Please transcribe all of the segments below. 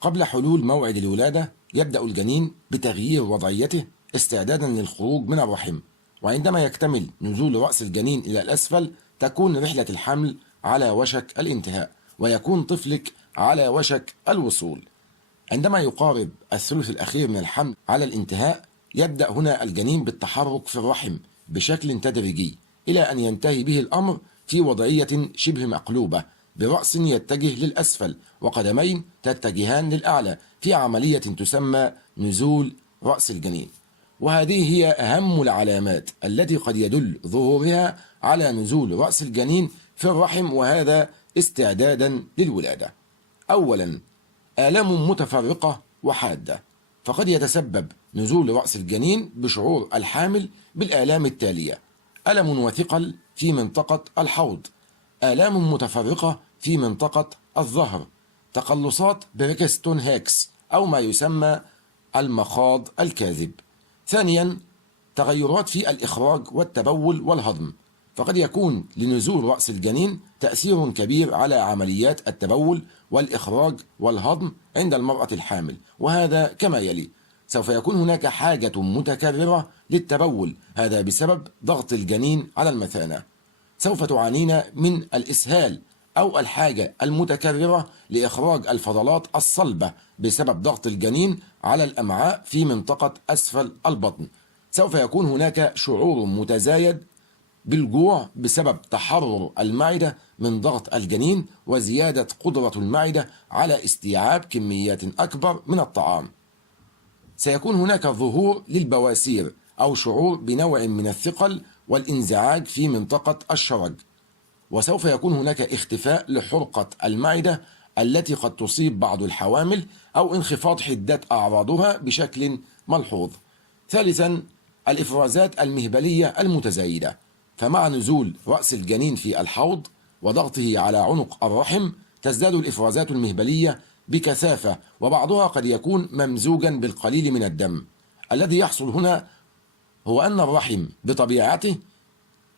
قبل حلول موعد الولادة يبدأ الجنين بتغيير وضعيته استعدادا للخروج من الرحم، وعندما يكتمل نزول رأس الجنين إلى الأسفل تكون رحلة الحمل على وشك الانتهاء، ويكون طفلك على وشك الوصول. عندما يقارب الثلث الأخير من الحمل على الانتهاء يبدأ هنا الجنين بالتحرك في الرحم بشكل تدريجي إلى أن ينتهي به الأمر في وضعية شبه مقلوبة برأس يتجه للأسفل وقدمين تتجهان للأعلى في عملية تسمى نزول رأس الجنين. وهذه هي أهم العلامات التي قد يدل ظهورها على نزول رأس الجنين في الرحم، وهذا استعدادا للولادة. أولا، آلام متفرقة وحادة، فقد يتسبب نزول رأس الجنين بشعور الحامل بالآلام التالية: ألم وثقل في منطقة الحوض، آلام متفرقة في منطقة الظهر، تقلصات بريكستون هيكس أو ما يسمى المخاض الكاذب. ثانيا، تغيرات في الإخراج والتبول والهضم، فقد يكون لنزول رأس الجنين تأثير كبير على عمليات التبول والإخراج والهضم عند المرأة الحامل، وهذا كما يلي: سوف يكون هناك حاجة متكررة للتبول، هذا بسبب ضغط الجنين على المثانة. سوف تعانين من الإسهال أو الحاجة المتكررة لإخراج الفضلات الصلبة بسبب ضغط الجنين على الأمعاء في منطقة أسفل البطن. سوف يكون هناك شعور متزايد بالجوع بسبب تحرر المعدة من ضغط الجنين وزيادة قدرة المعدة على استيعاب كميات أكبر من الطعام. سيكون هناك ظهور للبواسير أو شعور بنوع من الثقل والانزعاج في منطقة الشرج، وسوف يكون هناك اختفاء لحرقة المعدة التي قد تصيب بعض الحوامل أو انخفاض حدة أعراضها بشكل ملحوظ. ثالثا، الإفرازات المهبلية المتزايدة، فمع نزول رأس الجنين في الحوض وضغطه على عنق الرحم تزداد الإفرازات المهبلية بكثافة، وبعضها قد يكون ممزوجا بالقليل من الدم. الذي يحصل هنا هو أن الرحم بطبيعته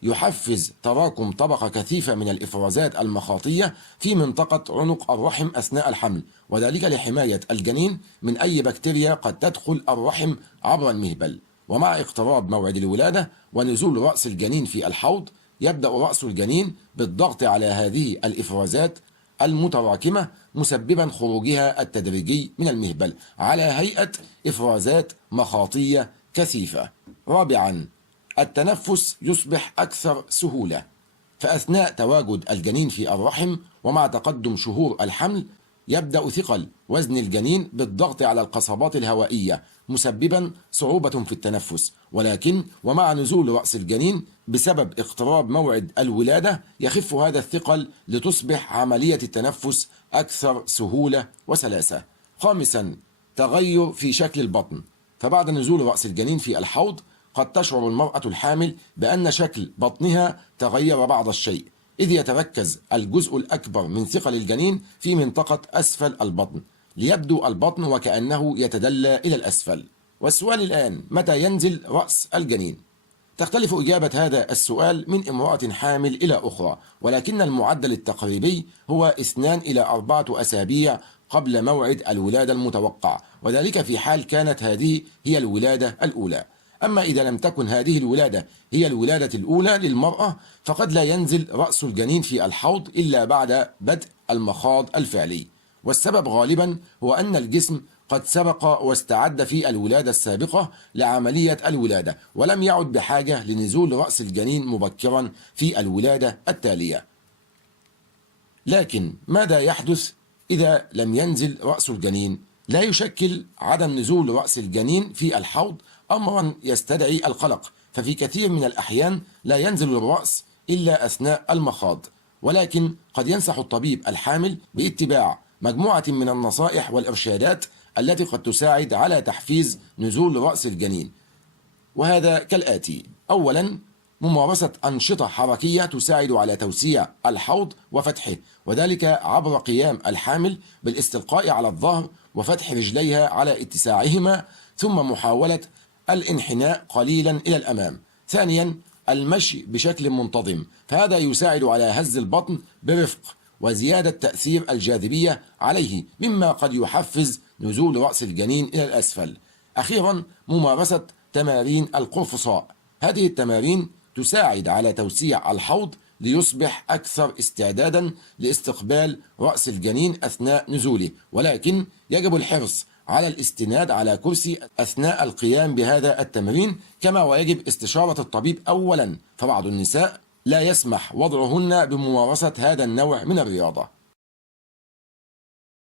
يحفز تراكم طبقة كثيفة من الإفرازات المخاطية في منطقة عنق الرحم أثناء الحمل، وذلك لحماية الجنين من أي بكتيريا قد تدخل الرحم عبر المهبل. ومع اقتراب موعد الولادة ونزول رأس الجنين في الحوض يبدأ رأس الجنين بالضغط على هذه الإفرازات المتراكمة مسببا خروجها التدريجي من المهبل على هيئة إفرازات مخاطية كثيفة. رابعا، التنفس يصبح أكثر سهولة، فأثناء تواجد الجنين في الرحم ومع تقدم شهور الحمل يبدأ ثقل وزن الجنين بالضغط على القصبات الهوائية مسببا صعوبة في التنفس، ولكن ومع نزول رأس الجنين بسبب اقتراب موعد الولادة يخف هذا الثقل لتصبح عملية التنفس أكثر سهولة وسلاسة. خامسا، تغير في شكل البطن، فبعد نزول رأس الجنين في الحوض قد تشعر المرأة الحامل بأن شكل بطنها تغير بعض الشيء، إذ يتركز الجزء الأكبر من ثقل الجنين في منطقة أسفل البطن ليبدو البطن وكأنه يتدلى إلى الأسفل. والسؤال الآن: متى ينزل رأس الجنين؟ تختلف إجابة هذا السؤال من امرأة حامل إلى أخرى، ولكن المعدل التقريبي هو 2 إلى 4 أسابيع قبل موعد الولادة المتوقع، وذلك في حال كانت هذه هي الولادة الأولى. أما إذا لم تكن هذه الولادة هي الولادة الأولى للمرأة فقد لا ينزل رأس الجنين في الحوض إلا بعد بدء المخاض الفعلي، والسبب غالبا هو أن الجسم قد سبق واستعد في الولادة السابقة لعملية الولادة ولم يعد بحاجة لنزول رأس الجنين مبكرا في الولادة التالية. لكن ماذا يحدث إذا لم ينزل رأس الجنين؟ لا يشكل عدم نزول رأس الجنين في الحوض أمرا يستدعي القلق، ففي كثير من الأحيان لا ينزل الرأس إلا أثناء المخاض، ولكن قد ينصح الطبيب الحامل باتباع مجموعة من النصائح والإرشادات التي قد تساعد على تحفيز نزول رأس الجنين، وهذا كالآتي: أولا، ممارسة أنشطة حركية تساعد على توسيع الحوض وفتحه، وذلك عبر قيام الحامل بالاستلقاء على الظهر وفتح رجليها على اتساعهما ثم محاولة الانحناء قليلا إلى الأمام. ثانيا، المشي بشكل منتظم، فهذا يساعد على هز البطن برفق وزيادة تأثير الجاذبية عليه، مما قد يحفز نزول رأس الجنين إلى الأسفل. أخيرا، ممارسة تمارين القرفصاء. هذه التمارين تساعد على توسيع الحوض ليصبح أكثر استعدادا لاستقبال رأس الجنين أثناء نزوله، ولكن يجب الحرص على الاستناد على كرسي أثناء القيام بهذا التمرين، كما ويجب استشارة الطبيب أولا، فبعض النساء لا يسمح وضعهن بممارسة هذا النوع من الرياضة.